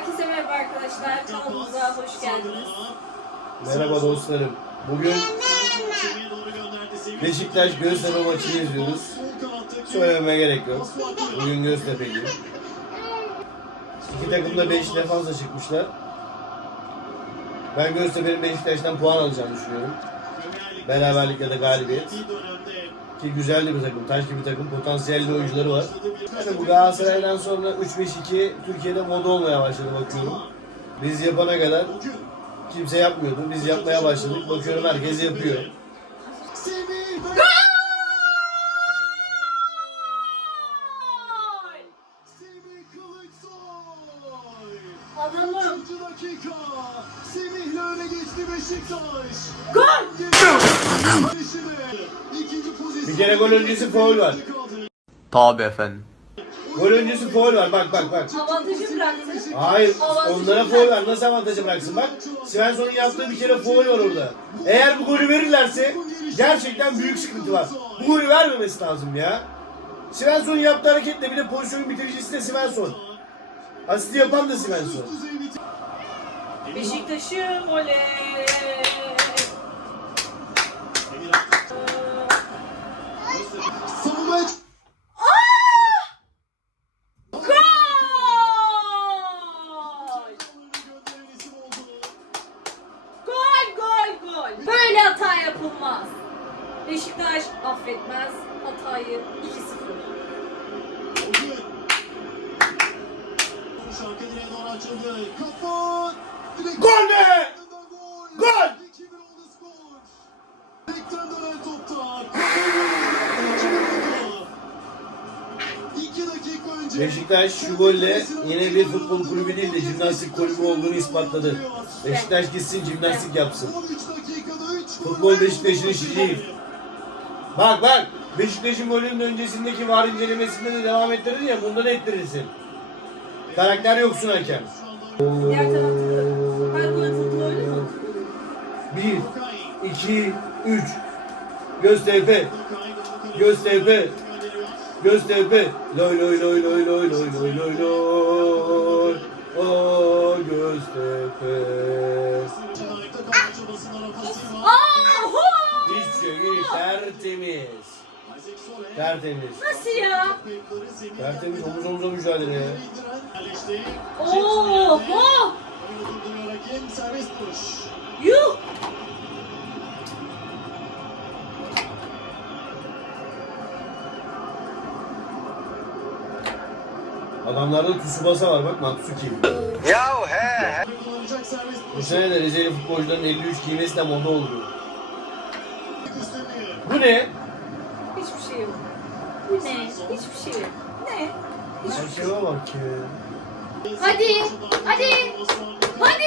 Herkese merhaba arkadaşlar. Kanalımıza hoş geldiniz. Merhaba dostlarım. Bugün Beşiktaş Göztepe maçını izliyoruz. Söylememe gerek yok. Bugün Göztepe gibi. İki takım da 5 defansa çıkmışlar. Ben Göztepe'nin Beşiktaş'tan puan alacağını düşünüyorum. Beraberlik ya da galibiyet. Ki güzel bir takım, taş gibi takım, potansiyelli oyuncuları var. Yani bu Galatasaray'dan sonra 3-5-2 Türkiye'de moda olmaya başladı bakıyorum. Biz yapana kadar kimse yapmıyordu. Biz yapmaya başladık. Bakıyorum herkes yapıyor. Adamım. dakika. Semih'le öne geçti Beşiktaş. Gol! Bir kere gol öncesi faul var. Tabi efendim. Gol öncesi foul var. Bak bak bak. Avantajı bıraktı. Hayır. Avantajı Onlara foul var. Nasıl avantajı bıraksın? Bak. Svensson'un yaptığı bir kere foul var orada. Eğer bu golü verirlerse gerçekten büyük sıkıntı var. Bu golü vermemesi lazım ya. Svensson'un yaptığı hareketle bir de pozisyonun bitiricisi de Svensson. Asisti yapan da Svensson. Beşiktaş'ım oley. Böyle hata yapılmaz. Beşiktaş affetmez hatayı 2-0. Şarkı direğe doğru açıldı. Kafa. Direkt Gol be! Gol. Gol! 2-1 oldu skor. Direkten dönen topta. Kafa. 2 dakika önce. Beşiktaş şu golle yine bir futbol kulübü değil de jimnastik kulübü olduğunu ispatladı. Beşiktaş gitsin jimnastik yapsın. 13 dakikada 3 Futbol Beşiktaş'ın işi değil. Bak bak Beşiktaş'ın golünün öncesindeki var incelemesinde de devam ettirdin ya bunda da ettirirsin. Karakter yoksun hakem. Diğer tarafta her gol futbol öyle mi? 1, 2, 3. Göztepe, Göztepe, Göztepe. Loy loy loy loy loy loy loy loy loy. O Göztepe. Şey değil, tertemiz. Tertemiz. Nasıl ya? Tertemiz omuz omuza mücadele ya. Oho! Yuh! Adamlarda Tsubasa var bak Matsuki. Ya he he. Bu sene de Rizeli futbolcuların 53 giymesi de moda oldu. Bu ne? Hiçbir şey yok. Bu ne? Hiçbir şey yok. Ne? Şeye bak ya. Hadi! Hadi! Hadi!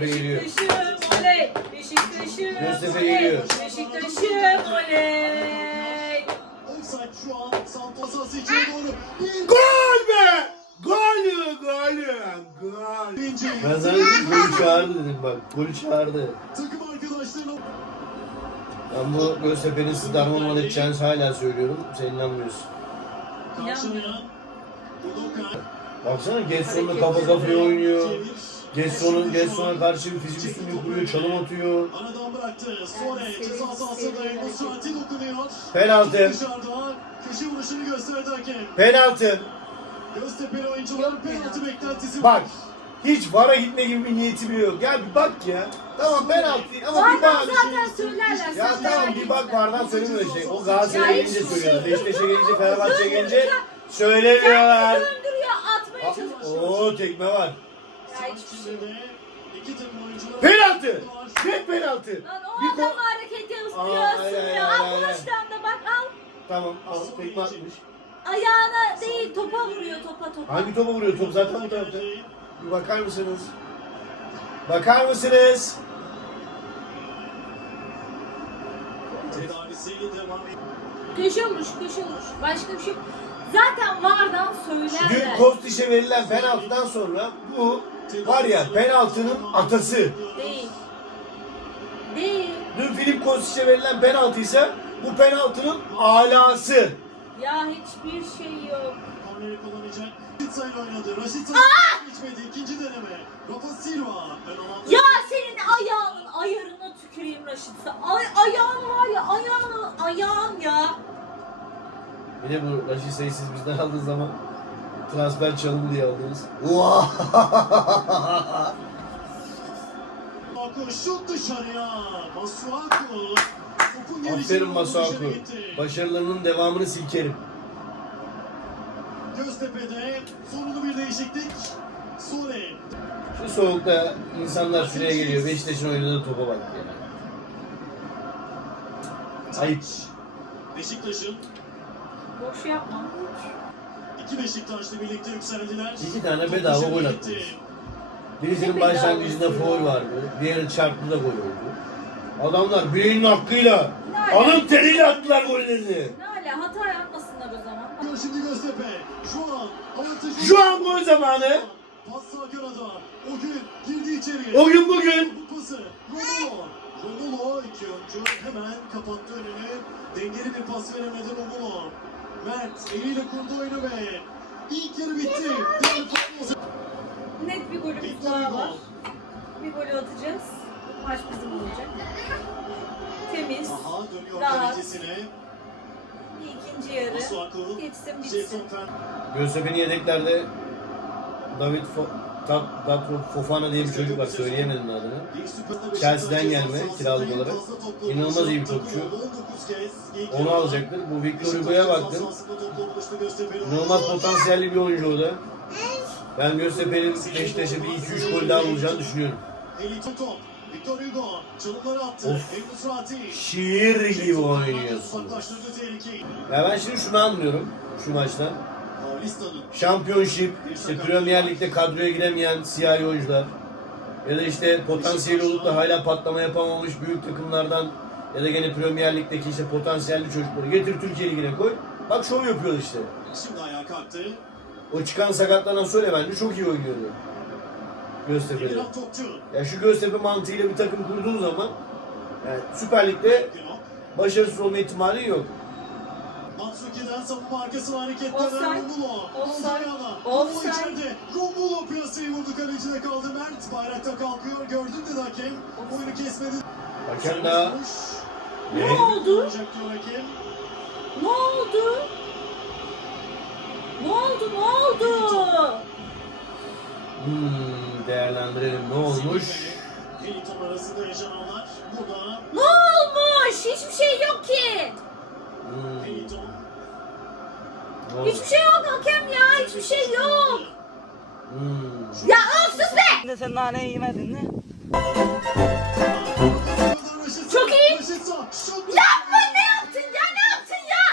Göztepe geliyor. Beşiktaş'ım oley! Beşiktaş'ım Göztepe oley! geliyor. Beşiktaş'ım oley! Offside şu an Santos sahası içeri doğru. Gol be! Gol! Gol! Gol! birinci. Ben sana dedim golü çağırdı dedim bak. Golü çağırdı. Takım arkadaşlarına Ben bu Göztepe'nin sizi darmaman edeceğinizi hala söylüyorum. Sen inanmıyorsun. karşılayan Udoka. Baksana Getson'la kafa kafaya oynuyor. Getson'un Getson'a karşı bir fizik üstünlüğü kuruyor, çalım atıyor. Aradan bıraktı. Sore ceza sahasında Musrati dokunuyor. Penaltı. Dışarıda köşe vuruşunu gösterdi hakem. Penaltı. Göztepe'li oyuncuların penaltı beklentisi Bak. var. Hiç VAR'a gitme gibi bir niyeti bile yok. Ya bir bak ya. Tamam penaltı ama bir Vardan bak. zaten söylerler. Ya tamam bir etme. bak VAR'dan söylemiyor şey. O Galatasaray'a Ya gelince hiç- söylüyorlar. Beşiktaş'a gelince, Fenerbahçe'ye gelince söylemiyorlar. Döndürüyor, atmaya çalışıyor. Oo tekme var. Penaltı. Net penaltı. Lan o Bir adam ko- hareket Aa, yapıyorsun aynen, ya. aynen, Al aynen. kılıçtan da bak al. Tamam al tekme atmış. ayağına değil topa vuruyor topa topa. Hangi topa vuruyor? Top zaten bu tarafta. Bir bakar mısınız? Bakar mısınız? Tedavisiyle devam. Köşe vuruş köşe vuruş. Başka bir şey yok. Zaten vardan Dün söylerler. Kostiş'e verilen penaltıdan sonra bu var ya penaltının atası. Değil. Değil. Dün Filip Kostiş'e verilen penaltı ise bu penaltının alası. Ya hiçbir şey yok. Korneri kullanacak. Rashica ile oynadı. Rashica geçmedi. İkinci deneme. Rafa Silva. Ya senin ayağının ayarına tüküreyim Raşit'se. Ay, ayağın var ya ayağın ayağın ya. Bir de bu Raşisa'yı siz bizden aldığınız zaman transfer çalımı diye aldınız. Masuaku şut dışarıya. Masuaku. Topun Aferin Masuaku. Başarılarının devamını silkerim. Göztepe'de sonunu bir değişiklik. Sore. Şu soğukta insanlar şuraya geliyor. Beşiktaş'ın oynadığı topa bak ya. Ayıp. Beşiktaş'ın Boş yapma. İki Beşiktaş'la birlikte yükseldiler. İki tane bedava gol gitti. atmış. Birisinin başlangıcında foul vardı. Diğeri çarptı da gol oldu. Adamlar birinin hakkıyla Ne ala? alın teriyle attılar gollerini. Ne ala hata yapmasınlar o zaman. Şimdi Göztepe. Şu an avantajı. Şu an gol zamanı. Pas sağ kanada. O gün girdi içeriye. O gün bugün. Bu pası. Romulo. Romulo iki oyuncu hemen kapattı önünü. Dengeli bir pas veremedi Romulo. Mert eliyle kurdu oyunu ve ilk yarı bitti. Net bir golümüz daha var. Bir golü atacağız. Maç bizim olacak. Temiz. Aha dönüyor Rahat. Bir ikinci yarı. Geçsin bitsin. Göztepe'nin yedeklerde David Fo Tat, Datro Fofana diye bir çocuk var. Söyleyemedim adını. Chelsea'den gelme, kiralık olarak. İnanılmaz iyi bir topçu. takım oldu. 19 kez ilk Onu alacaktır. Bu Victor Hugo'ya baktım. İnanılmaz potansiyelli bir oyuncu o da. Ben Göztepe'nin Beşiktaş'a bir 2-3 gol daha bulacağını düşünüyorum. Of. Şiir gibi oynuyorsun. Ya ben şimdi şunu anlıyorum şu maçtan. Şampiyonship, işte Premier Lig'de kadroya giremeyen siyahi oyuncular ya da işte potansiyeli olup da hala patlama yapamamış büyük takımlardan ya da gene Premier Lig'deki işte potansiyelli çocukları getir Türkiye Ligi'ne koy. Bak şov yapıyor işte. şimdi ayağa kalktı. O çıkan sakatlardan sonra bence çok iyi oynuyordu. Göztepe'de. Ya şu Göztepe mantığıyla bir takım kurduğun zaman yani Süper Lig'de başarısız olma ihtimali yok. Matsuki'den savunma arkasına hareketlenen. Romulo. Romulo Offside. içeride. Romulo piyasayı vurdu kalecide kaldı. Mert bayrakta kalkıyor. Gördün dedi hakem. Oyunu kesmedi. Hakem daha Ne oldu? Ne oldu? Ne oldu? Ne oldu? hmm, değerlendirelim ne olmuş? Ne olmuş? Hiçbir şey yok ki. Hmm? Hiçbir şey yok hakem ya. Hiçbir şey yok. Hmm. Ya of sus be. Sen nane yemedin mi? Çok iyi. Yapma ne yaptın ya? Ne yaptın ya?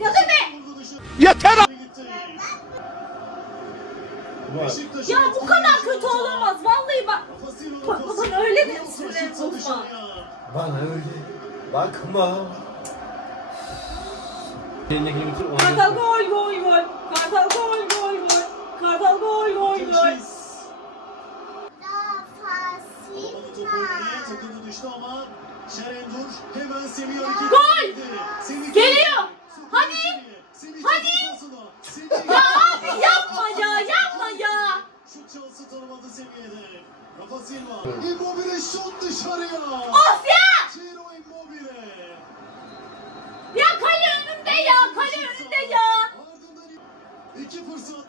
Ya dur be. Yeter Ya bu kadar kötü olamaz. Vallahi bak. Bak, bana öyle bir Silva bozma. Bana öyle bakma. Kartal gol gol gol. Kartal gol gol gol. Kartal gol gol gol. Topu düştü ama Şerendur hemen Semih hareket Gol! Geliyor! Hadi! Hadi! Ya abi yapma ya yapma ya. Şut şansı tanımadı Semih'e de. Rafa Silva. Immobile şut dışarıya. Of ya. Fırsat.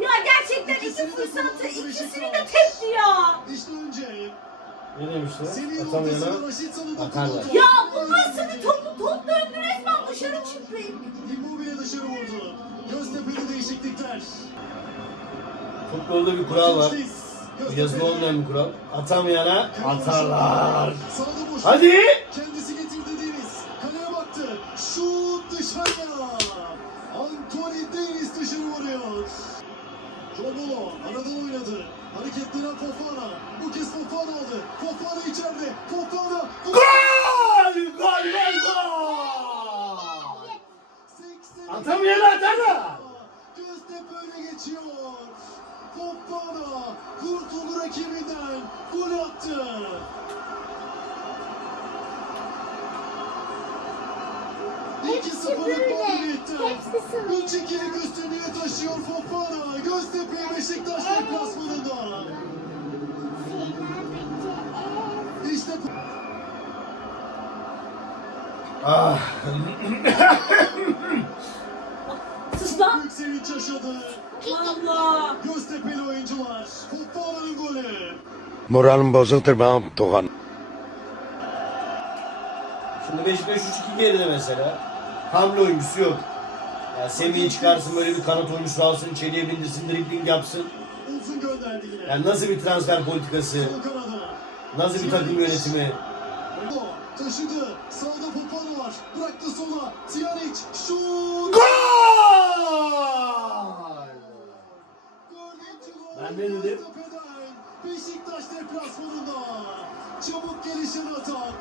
Ya gerçekten iki fırsatı ikisini de tepti ya. İşte önce Ne demişler? Atamayana ortasına Raşit Salı atarlar. dokundu. Ya bu nasıl bir top? Top döndü resmen dışarı çıktı. Immobile dışarı vurdu. Göztepe'de değişiklikler. Futbolda bir kural var. Göztepe'de- Yazılı olmayan bir kural. Atamayana atarlar. Sağda boş. Hadi! Kendisi Davis dışarı vuruyor. Romulo aradan oynadı. Hareketlenen Fofana. Bu kez Fofana aldı. Fofana içeride. Fofana. Gol! Gol! Gol! Gol! 80. Atamıyor lan atamıyor. Göztepe öne geçiyor. Fofana kurtuldu rakibinden. Gol attı. İki Hepsi sıfırlık böyle. mağlubiyetten. Hepsi sıfır. Üç ikilik üstünlüğü taşıyor Fofana. Göztepe Beşiktaş deplasmanında. İşte bu. Ah. Sus lan. Büyük sevinç yaşadı. Valla. Göztepe'li oyuncular. Fofana'nın golü. Moralim bozuktur benim Doğan. Şimdi Beşiktaş 3-2 geride mesela. Hamle oyuncusu yok. Ya Semih'i çıkarsın böyle bir kanat oyuncusu alsın, içeriye bindirsin, dribbling yapsın. Yani nasıl bir transfer politikası, nasıl bir takım yönetimi. Taşıdı. Sağda Fofana var. Bıraktı sola. Tiyanic. Şut. Gol! Ben ne dedim? Beşiktaş deplasmanında. Çabuk gelişen atak.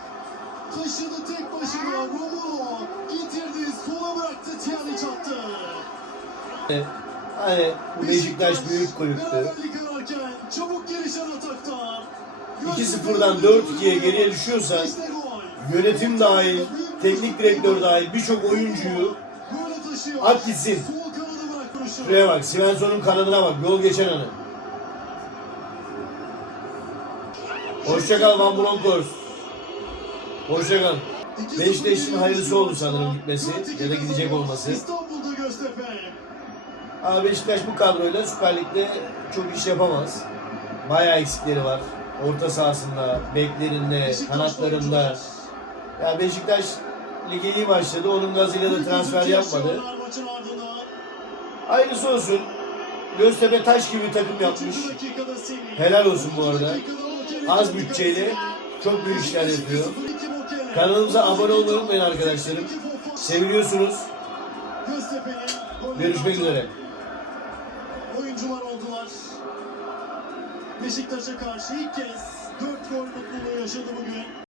Taşıdı tek başına Romulo. Getirdi. Tiyanic attı. Hani Beşiktaş büyük kulüptü. Beraberlik ararken çabuk gelişen atakta. 2-0'dan 4-2'ye geriye düşüyorsa yönetim dahil, teknik direktör dahil birçok oyuncuyu at gitsin. Şuraya bak, Svensson'un kanadına bak, yol geçen anı. Hoşçakal Van Bronckhorst. Hoşçakal. İki Beşiktaş sıfır için hayırlısı oldu sanırım gitmesi ya da gidecek olması. İstanbul'da Göztepe. Ama Beşiktaş bu kadroyla Süper Lig'de çok iş yapamaz. Bayağı eksikleri var. Orta sahasında, beklerinde, kanatlarında. Ya Beşiktaş lige iyi başladı. Onun gazıyla da transfer yapmadı. Hayırlısı olsun. Göztepe taş gibi takım yapmış. Helal olsun bu arada. Az kalesine. çok büyük işler yapıyor. 2-0, Mokele. Kanalımıza abone olmayı unutmayın arkadaşlarım. 82 Fofana. Seviliyorsunuz. Görüşmek üzere. Oyuncular oldular. Beşiktaş'a karşı ilk kez 4 gol mutluluğu yaşadı bugün.